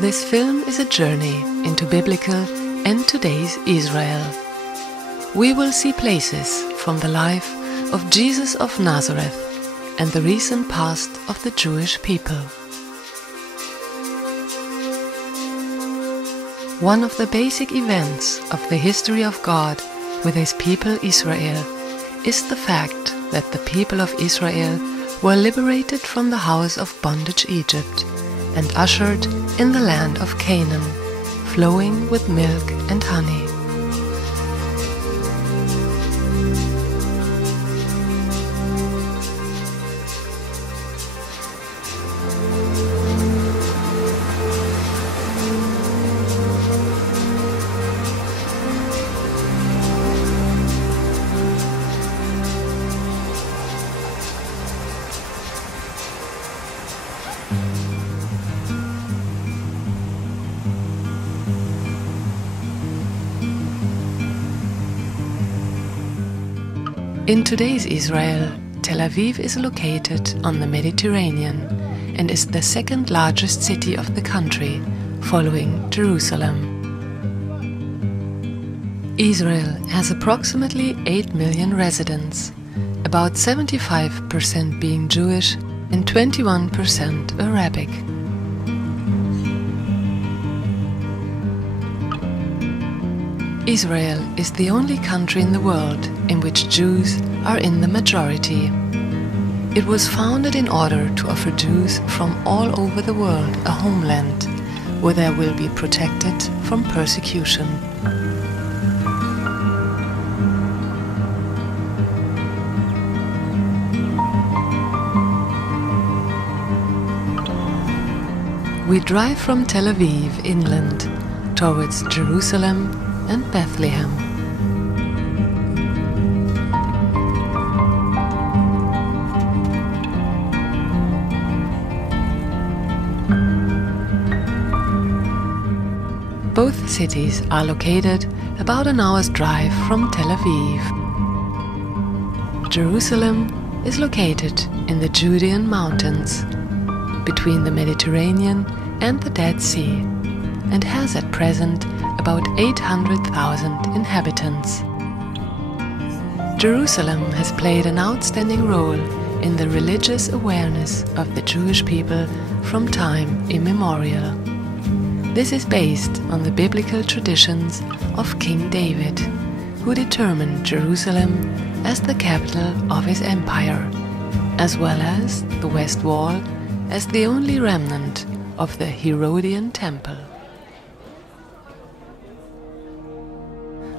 This film is a journey into biblical and today's Israel. We will see places from the life of Jesus of Nazareth and the recent past of the Jewish people. One of the basic events of the history of God with His people Israel is the fact that the people of Israel were liberated from the house of bondage Egypt and ushered in the land of Canaan, flowing with milk and honey. In today's Israel, Tel Aviv is located on the Mediterranean and is the second largest city of the country, following Jerusalem. Israel has approximately 8 million residents, about 75% being Jewish and 21% Arabic. Israel is the only country in the world in which Jews are in the majority. It was founded in order to offer Jews from all over the world a homeland where they will be protected from persecution. We drive from Tel Aviv inland towards Jerusalem and Bethlehem. Both cities are located about an hour's drive from Tel Aviv. Jerusalem is located in the Judean mountains, between the Mediterranean and the Dead Sea, and has at present about 800,000 inhabitants. Jerusalem has played an outstanding role in the religious awareness of the Jewish people from time immemorial. This is based on the biblical traditions of King David, who determined Jerusalem as the capital of his empire, as well as the West Wall as the only remnant of the Herodian temple.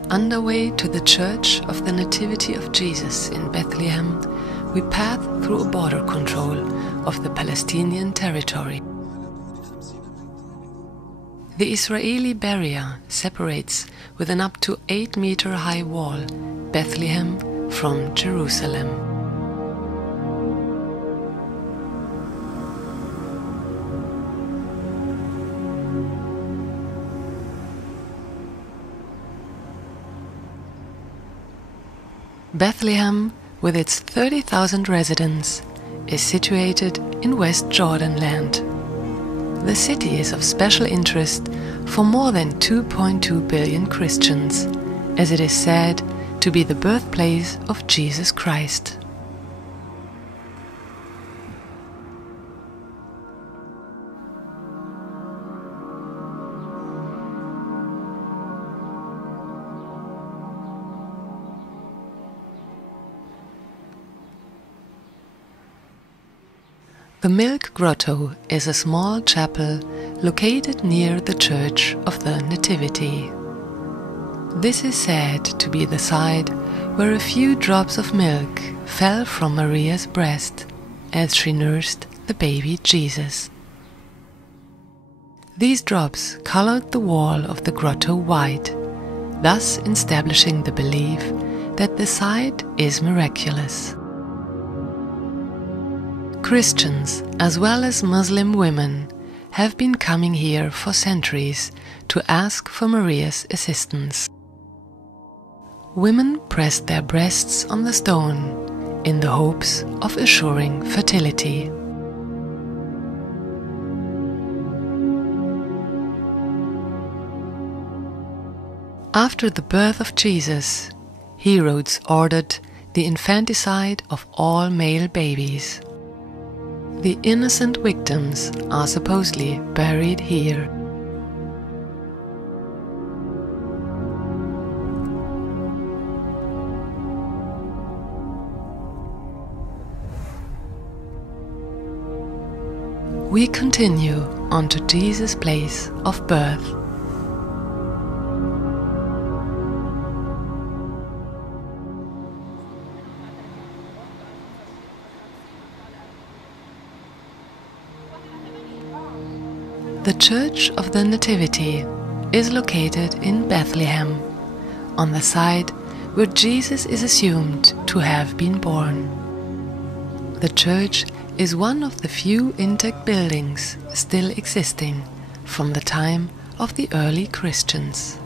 Underway to the Church of the Nativity of Jesus in Bethlehem, we pass through a border control of the Palestinian territory. The Israeli barrier separates with an up to 8-meter high wall Bethlehem from Jerusalem. Bethlehem, with its 30,000 residents, is situated in West Jordan land. The city is of special interest for more than 2.2 billion Christians, as it is said to be the birthplace of Jesus Christ. The Milk Grotto is a small chapel located near the Church of the Nativity. This is said to be the site where a few drops of milk fell from Maria's breast as she nursed the baby Jesus. These drops colored the wall of the grotto white, thus establishing the belief that the site is miraculous. Christians, as well as Muslim women, have been coming here for centuries to ask for Maria's assistance. Women pressed their breasts on the stone in the hopes of assuring fertility. After the birth of Jesus, Herodes ordered the infanticide of all male babies. The innocent victims are supposedly buried here. We continue on to Jesus' place of birth. The Church of the Nativity is located in Bethlehem, on the site where Jesus is assumed to have been born. The church is one of the few intact buildings still existing from the time of the early Christians.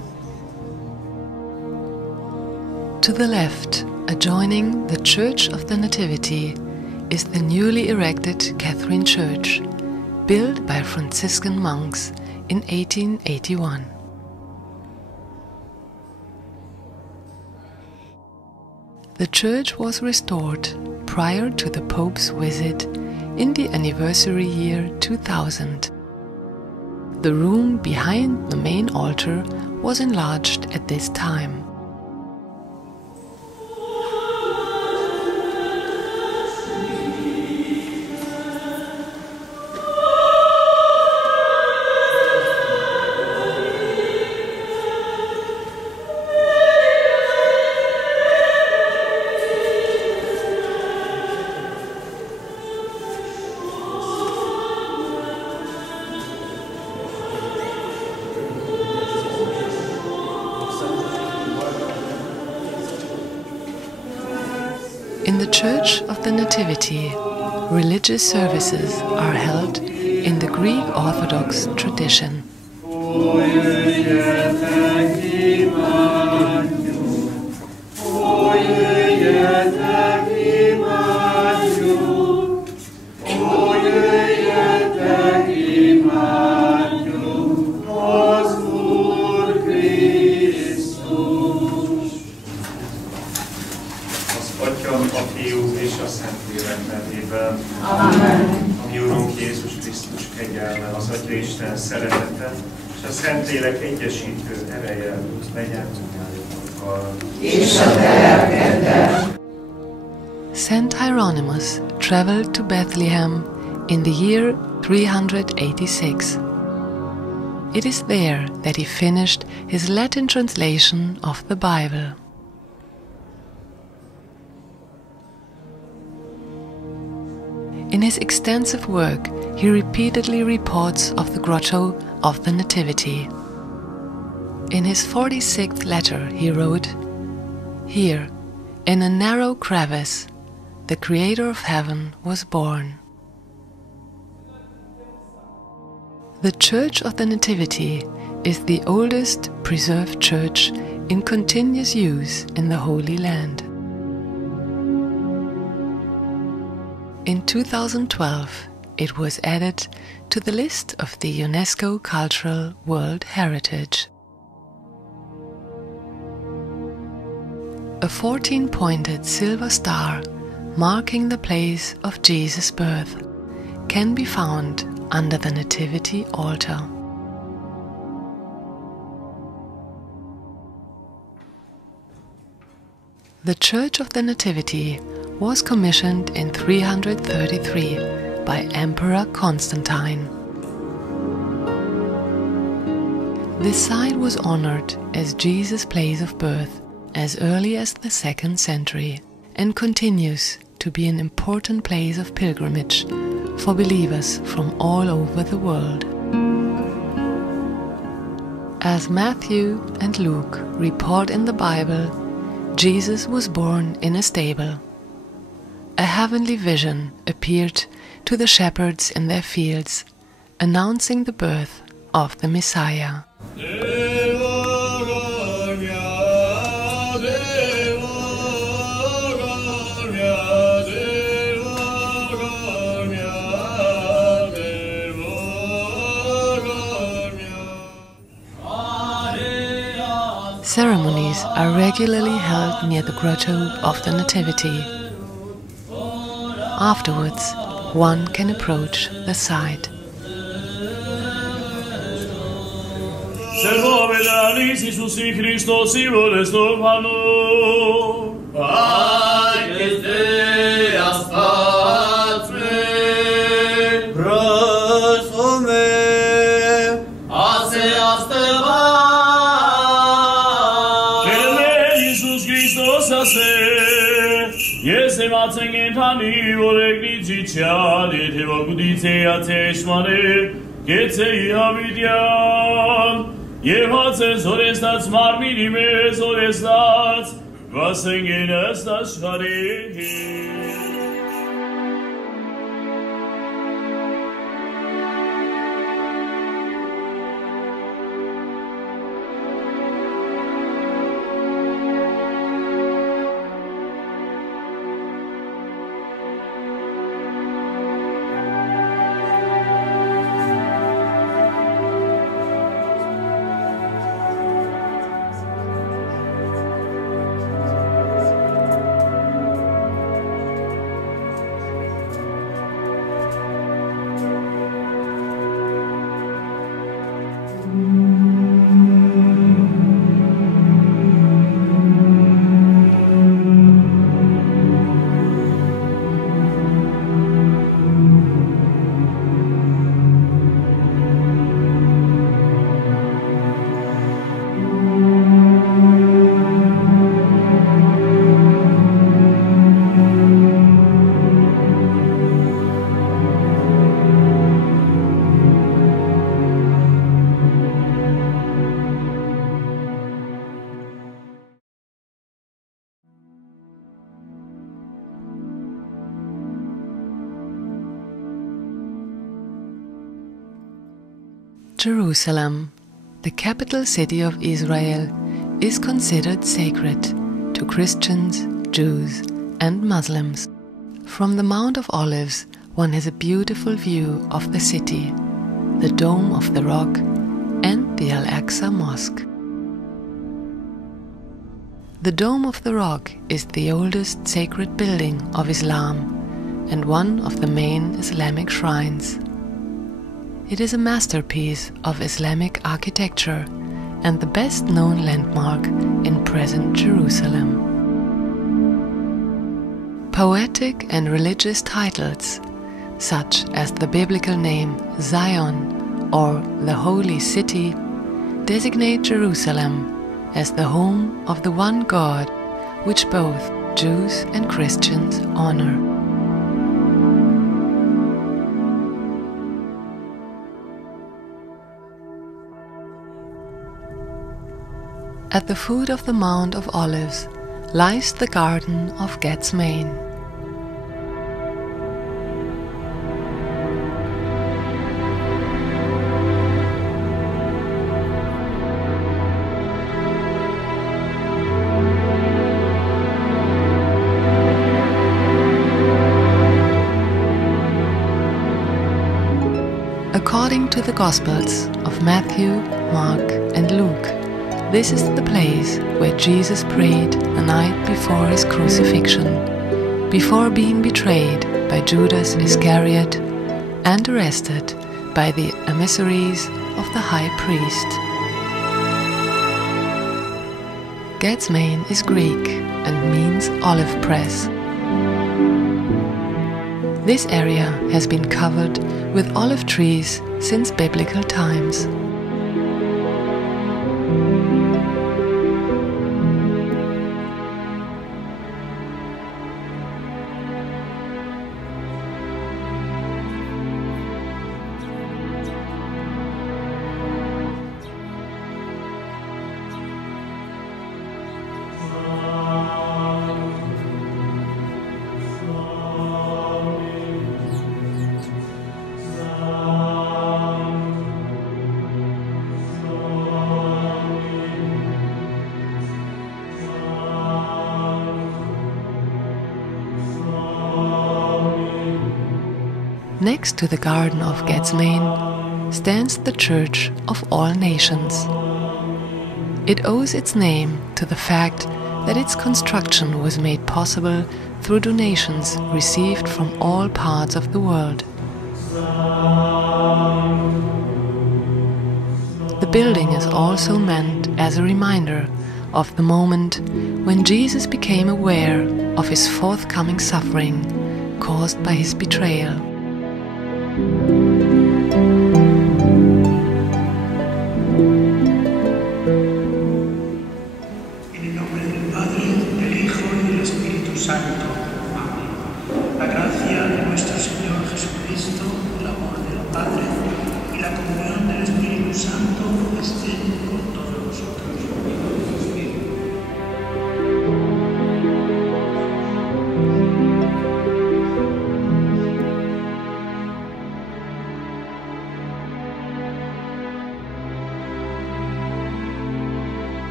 To the left, adjoining the Church of the Nativity, is the newly erected Catherine Church, built by Franciscan monks in 1881. The church was restored prior to the Pope's visit in the anniversary year 2000. The room behind the main altar was enlarged at this time. In the Church of the Nativity, religious services are held in the Greek Orthodox tradition. A mi Urunk Jézus Krisztus kegyelme, az Atya Isten szeretete, és a Szentlélek egyesítő ereje legyen mindnyájunkkal. És a te lelkeddel. Saint Hieronymus traveled to Bethlehem in the year 386. It is there that he finished his Latin translation of the Bible. In his extensive work, he repeatedly reports of the Grotto of the Nativity. In his 46th letter he wrote, "Here, in a narrow crevice, the Creator of heaven was born." The Church of the Nativity is the oldest preserved church in continuous use in the Holy Land. In 2012, it was added to the list of the UNESCO Cultural World Heritage. A 14-pointed silver star marking the place of Jesus' birth can be found under the Nativity altar. The Church of the Nativity was commissioned in 333 by Emperor Constantine. This site was honored as Jesus' place of birth as early as the 2nd century and continues to be an important place of pilgrimage for believers from all over the world. As Matthew and Luke report in the Bible, Jesus was born in a stable. A heavenly vision appeared to the shepherds in their fields, announcing the birth of the Messiah. Ceremonies are regularly held near the Grotto of the Nativity. Afterwards, one can approach the site. Jerusalem, the capital city of Israel, is considered sacred to Christians, Jews, and Muslims. From the Mount of Olives, one has a beautiful view of the city, the Dome of the Rock, and the Al-Aqsa Mosque. The Dome of the Rock is the oldest sacred building of Islam and one of the main Islamic shrines. It is a masterpiece of Islamic architecture and the best-known landmark in present Jerusalem. Poetic and religious titles, such as the biblical name Zion or the Holy City, designate Jerusalem as the home of the one God, which both Jews and Christians honor. At the foot of the Mount of Olives lies the Garden of Gethsemane. According to the Gospels of Matthew, Mark, and Luke, this is the place where Jesus prayed the night before his crucifixion, before being betrayed by Judas Iscariot and arrested by the emissaries of the high priest. Gethsemane is Greek and means olive press. This area has been covered with olive trees since biblical times. Next to the Garden of Gethsemane stands the Church of All Nations. It owes its name to the fact that its construction was made possible through donations received from all parts of the world. The building is also meant as a reminder of the moment when Jesus became aware of his forthcoming suffering caused by his betrayal.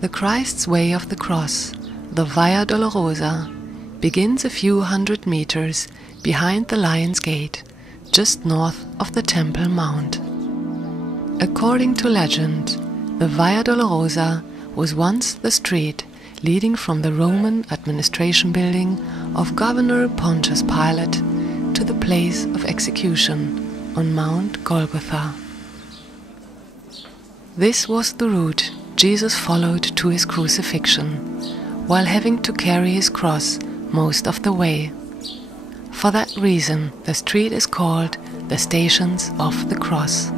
The Christ's Way of the Cross, the Via Dolorosa, begins a few hundred meters behind the Lion's Gate, just north of the Temple Mount. According to legend, the Via Dolorosa was once the street leading from the Roman administration building of Governor Pontius Pilate to the place of execution on Mount Golgotha. This was the route Jesus followed to his crucifixion, while having to carry his cross most of the way. For that reason, the street is called the Stations of the Cross.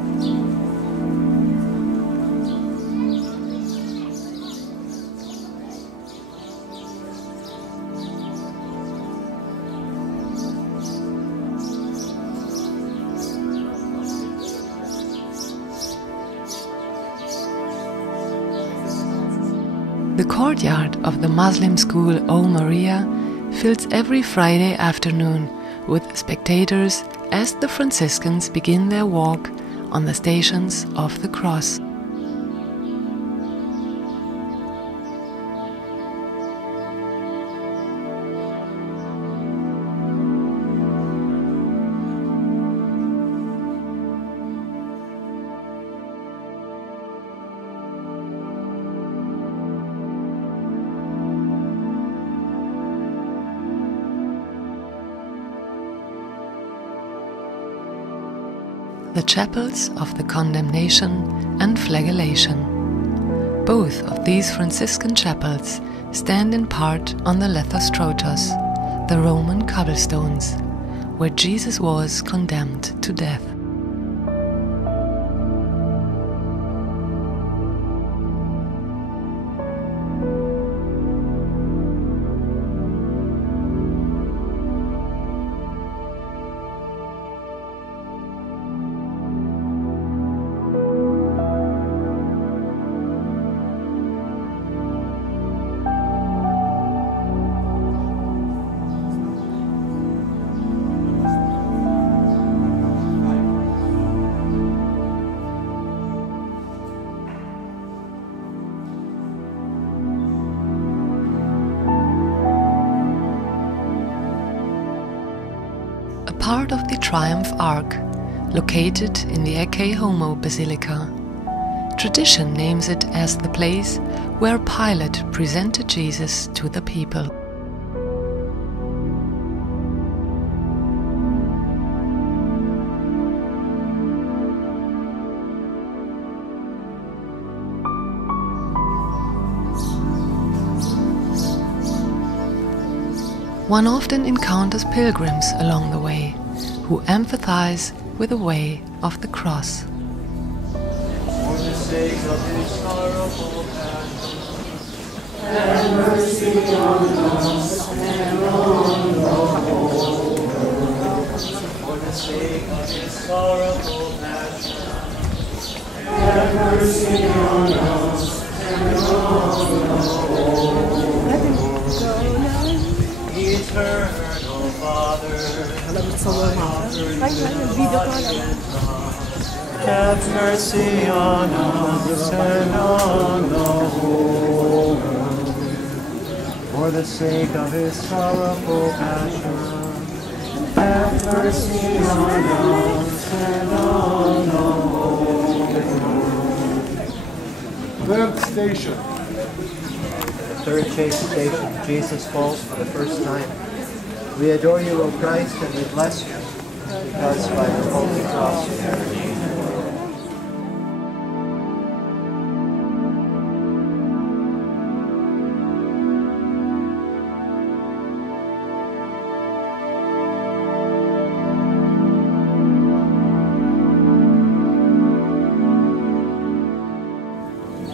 The courtyard of the Muslim school O Maria fills every Friday afternoon with spectators as the Franciscans begin their walk on the Stations of the Cross. The chapels of the Condemnation and Flagellation. Both of these Franciscan chapels stand in part on the Lethostrotos, the Roman cobblestones, where Jesus was condemned to death. Part of the Triumph Arch, located in the Ecce Homo Basilica. Tradition names it as the place where Pilate presented Jesus to the people. One often encounters pilgrims along the way, who empathize with the way of the cross. For the sake of his sorrowful passion, have mercy on us and on the whole world. for the sake of his sorrowful passion, Have mercy on us and on the whole world. Eternal Father, have mercy on us and on the whole world. For the sake of his sorrowful passion, Have mercy on us and on the whole. Third station. Third station, Jesus falls for the first time. We adore you, O Christ, and we bless you, because by the holy cross you have redeemed the world.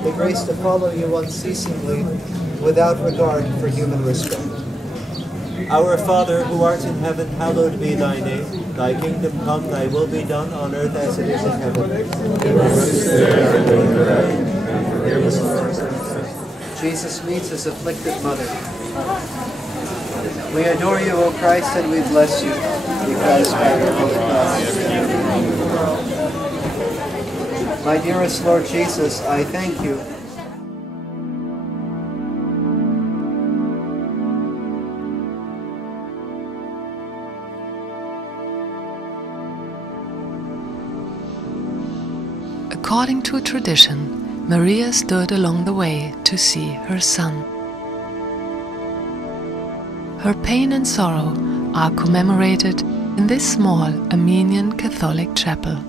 The grace to follow you unceasingly, without regard for human respect. Our Father, who art in heaven, hallowed be thy name. Thy kingdom come, thy will be done, on earth as it is in heaven. Give us this day our daily bread, and forgive us our trespasses. Jesus meets his afflicted mother. We adore you, O Christ, and we bless you, because by the holy cross you have redeemed the world. My dearest Lord Jesus, I thank you. According to tradition, Maria stood along the way to see her son. Her pain and sorrow are commemorated in this small Armenian Catholic chapel.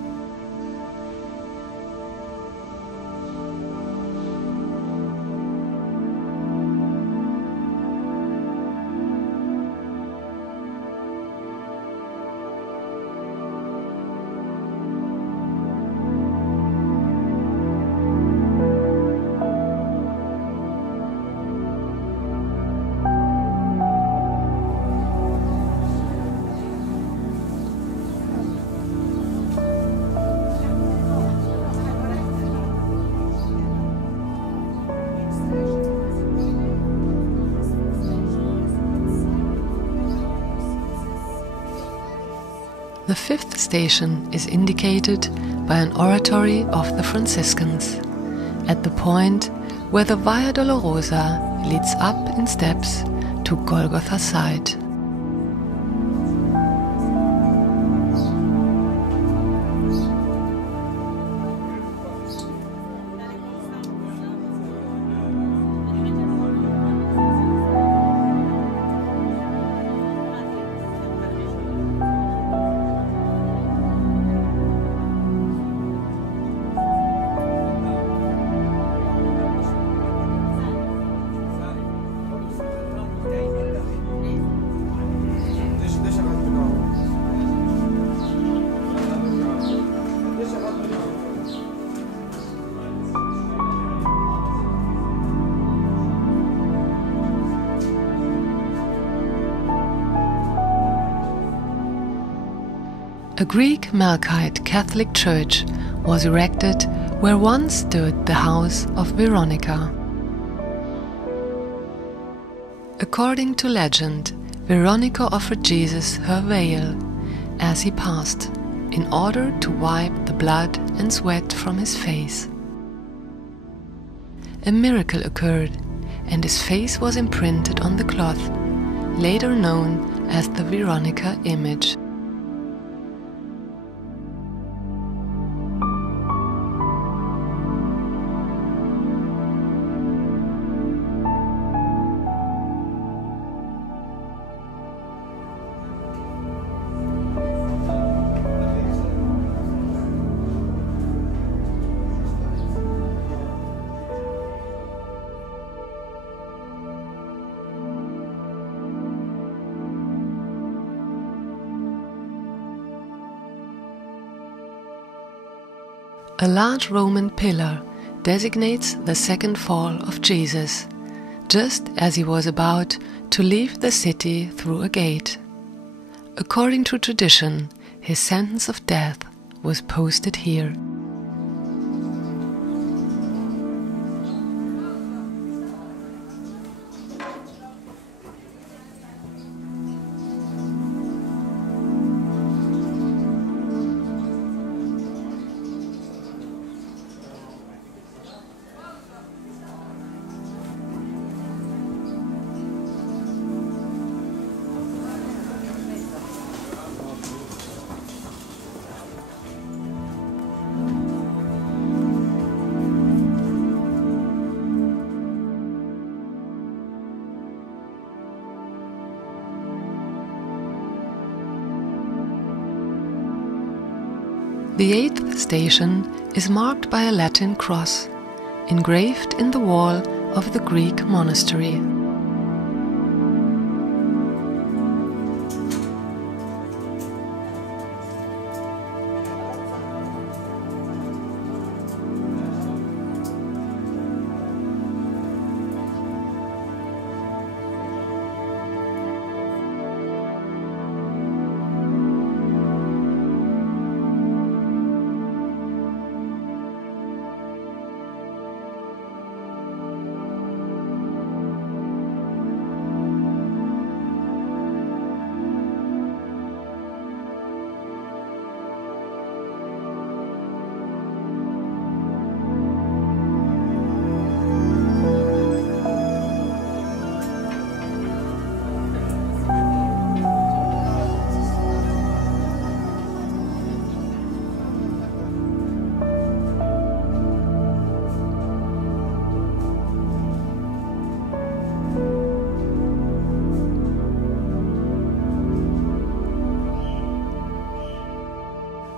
The fifth station is indicated by an oratory of the Franciscans, at the point where the Via Dolorosa leads up in steps to Golgotha's side. A Greek Melkite Catholic church was erected where once stood the house of Veronica. According to legend, Veronica offered Jesus her veil as he passed, in order to wipe the blood and sweat from his face. A miracle occurred, and his face was imprinted on the cloth, later known as the Veronica image. A large Roman pillar designates the second fall of Jesus, just as he was about to leave the city through a gate. According to tradition, his sentence of death was posted here. The 8th station is marked by a Latin cross, engraved in the wall of the Greek monastery.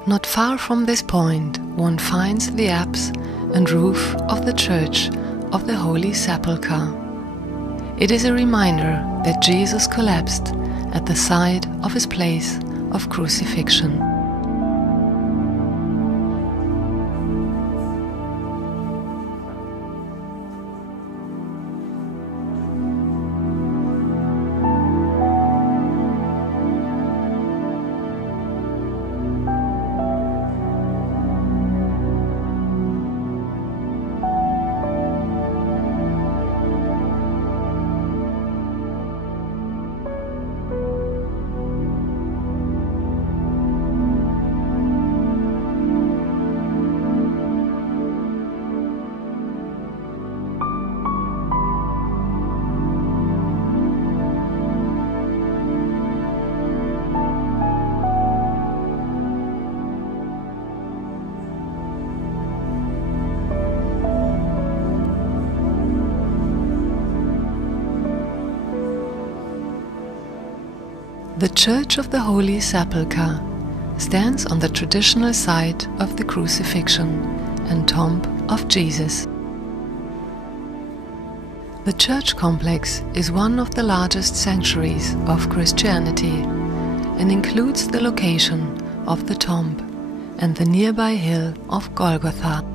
Not far from this point, one finds the apse and roof of the Church of the Holy Sepulchre. It is a reminder that Jesus collapsed at the side of his place of crucifixion. The Church of the Holy Sepulchre stands on the traditional site of the crucifixion and tomb of Jesus. The church complex is one of the largest sanctuaries of Christianity and includes the location of the tomb and the nearby hill of Golgotha.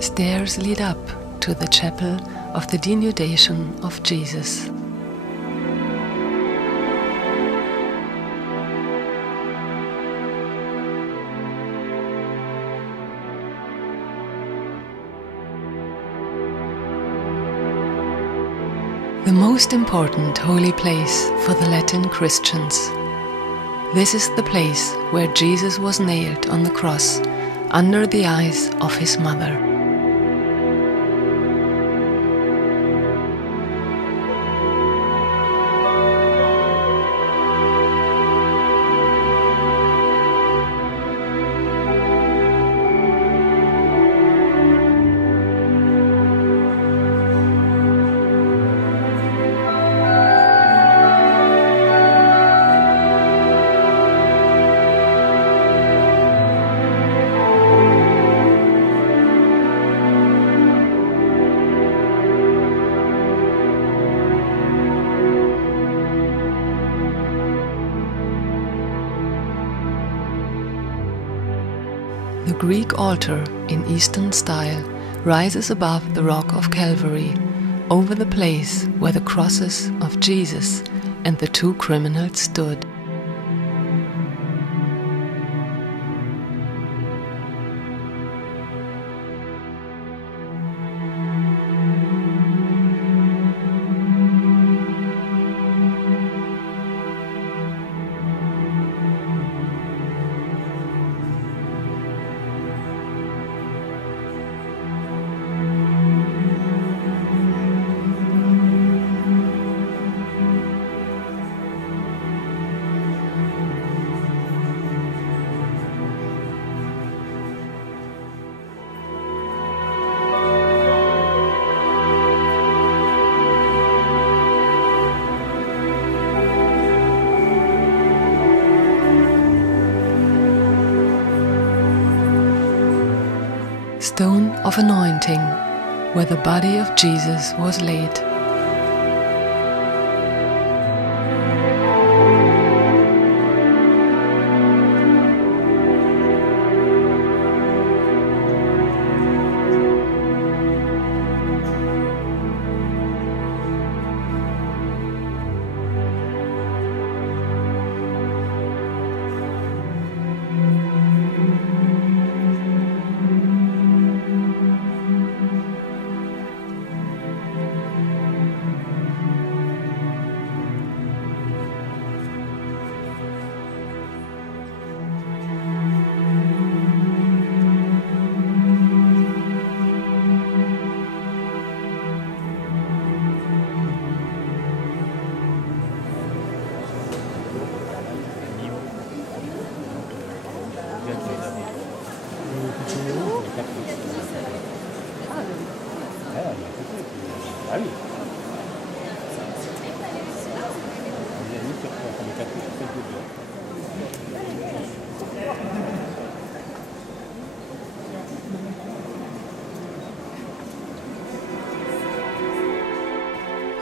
Stairs lead up to the chapel of the denudation of Jesus. The most important holy place for the Latin Christians. This is the place where Jesus was nailed on the cross under the eyes of his mother. The Greek altar in Eastern style rises above the rock of Calvary, over the place where the crosses of Jesus and the two criminals stood. stone of anointing, where the body of Jesus was laid.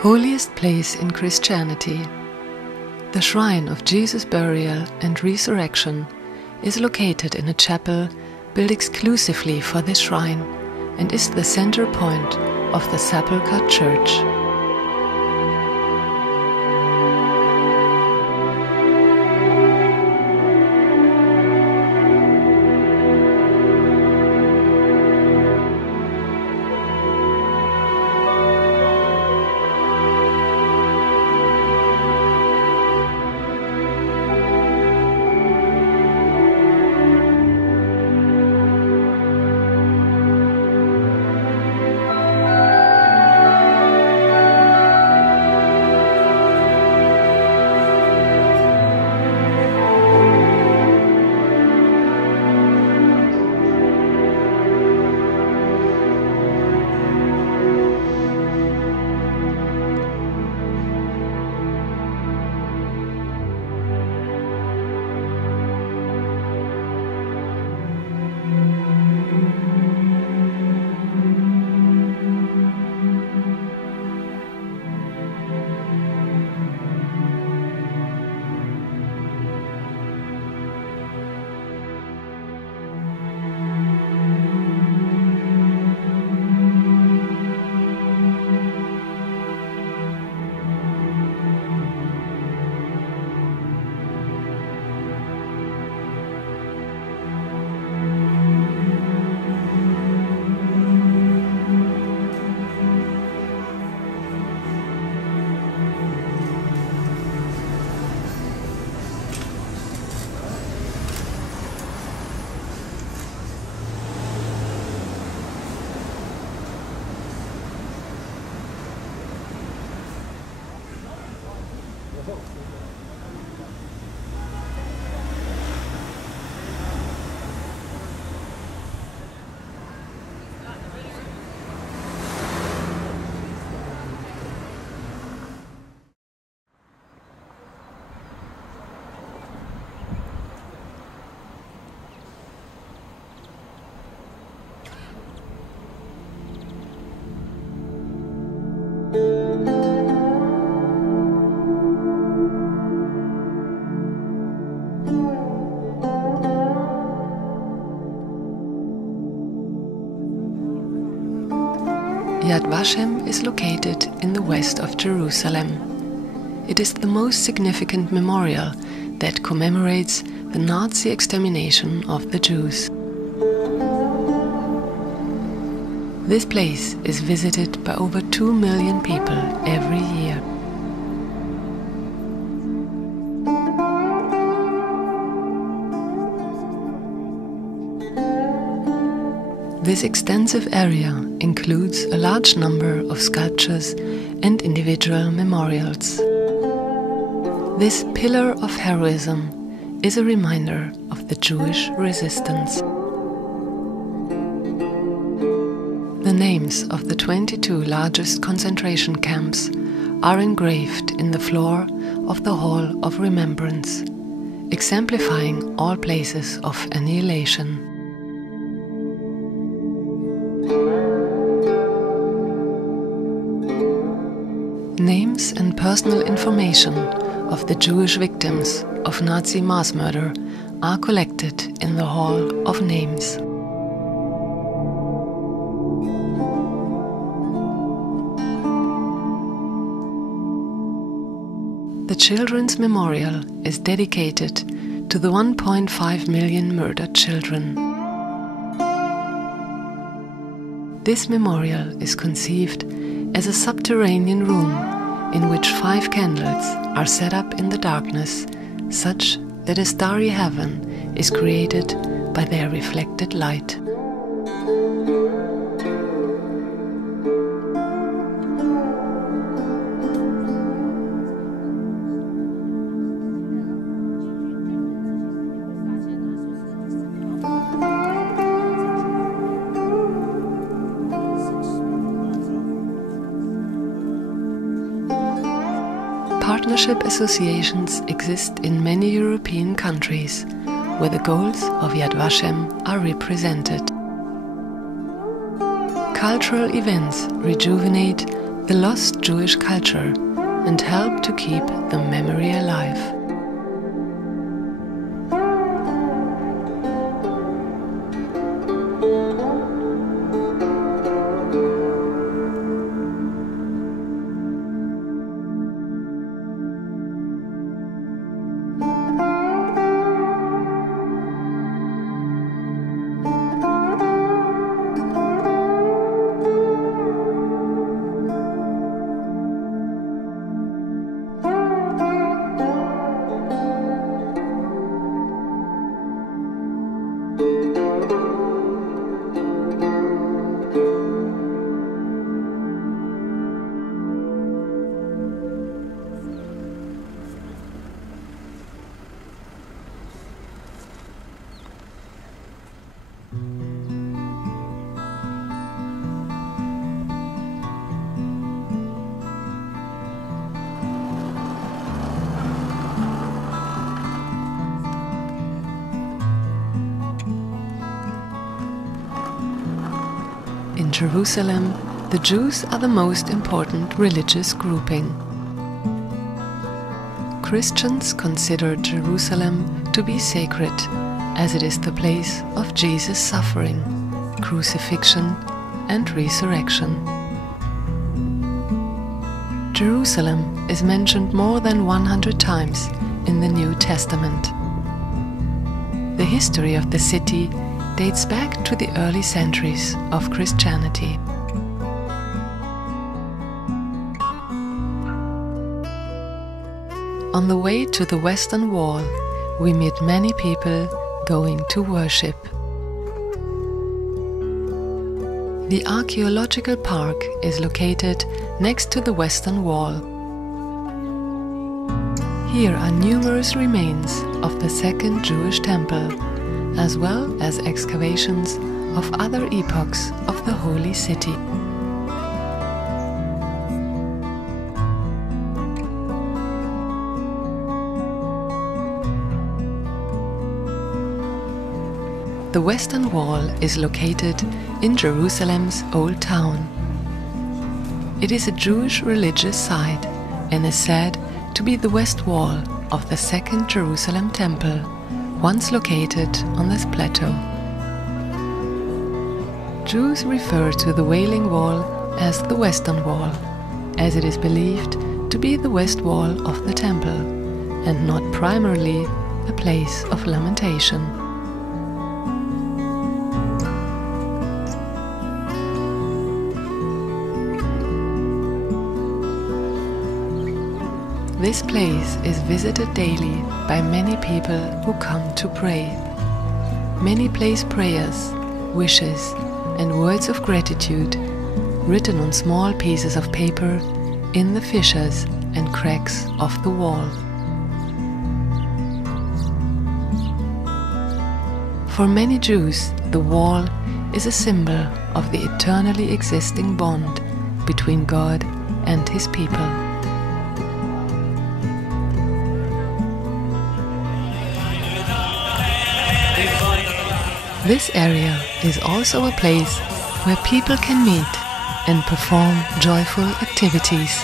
Holiest place in Christianity. The shrine of Jesus' burial and resurrection is located in a chapel built exclusively for this shrine and is the center point of the Sepulchre Church. Yad Vashem is located in the west of Jerusalem. It is the most significant memorial that commemorates the Nazi extermination of the Jews. This place is visited by over 2 million people every year. This extensive area includes a large number of sculptures and individual memorials. This pillar of heroism is a reminder of the Jewish resistance. The names of the 22 largest concentration camps are engraved in the floor of the Hall of Remembrance, exemplifying all places of annihilation. Names and personal information of the Jewish victims of Nazi mass murder are collected in the Hall of Names. The Children's Memorial is dedicated to the 1.5 million murdered children. This memorial is conceived as a subterranean room in which 5 candles are set up in the darkness, such that a starry heaven is created by their reflected light. Partnership associations exist in many European countries, where the goals of Yad Vashem are represented. Cultural events rejuvenate the lost Jewish culture and help to keep the memory alive. In Jerusalem, the Jews are the most important religious grouping. Christians consider Jerusalem to be sacred, as it is the place of Jesus' suffering, crucifixion, and resurrection. Jerusalem is mentioned more than 100 times in the New Testament. The history of the city dates back to the early centuries of Christianity. On the way to the Western Wall, we meet many people going to worship. The archaeological park is located next to the Western Wall. Here are numerous remains of the Second Jewish Temple, as well as excavations of other epochs of the Holy City. The Western Wall is located in Jerusalem's Old Town. It is a Jewish religious site and is said to be the west wall of the Second Jerusalem Temple, once located on this plateau. Jews refer to the Wailing Wall as the Western Wall, as it is believed to be the west wall of the temple, and not primarily a place of lamentation. This place is visited daily by many people who come to pray. Many place prayers, wishes, and words of gratitude written on small pieces of paper in the fissures and cracks of the wall. For many Jews, the wall is a symbol of the eternally existing bond between God and His people. This area is also a place where people can meet and perform joyful activities.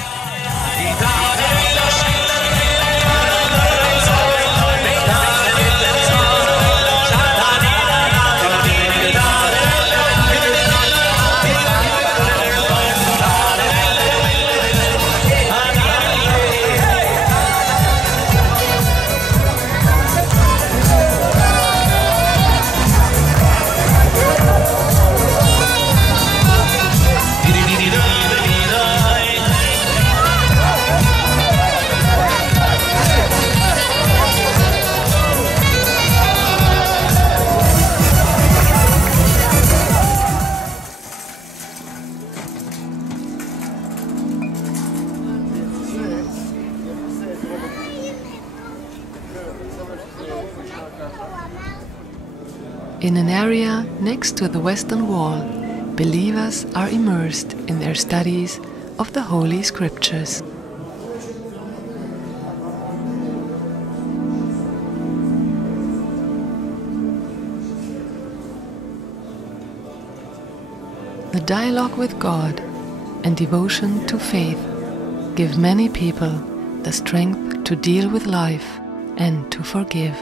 In an area next to the Western Wall, believers are immersed in their studies of the Holy Scriptures. The dialogue with God and devotion to faith give many people the strength to deal with life and to forgive.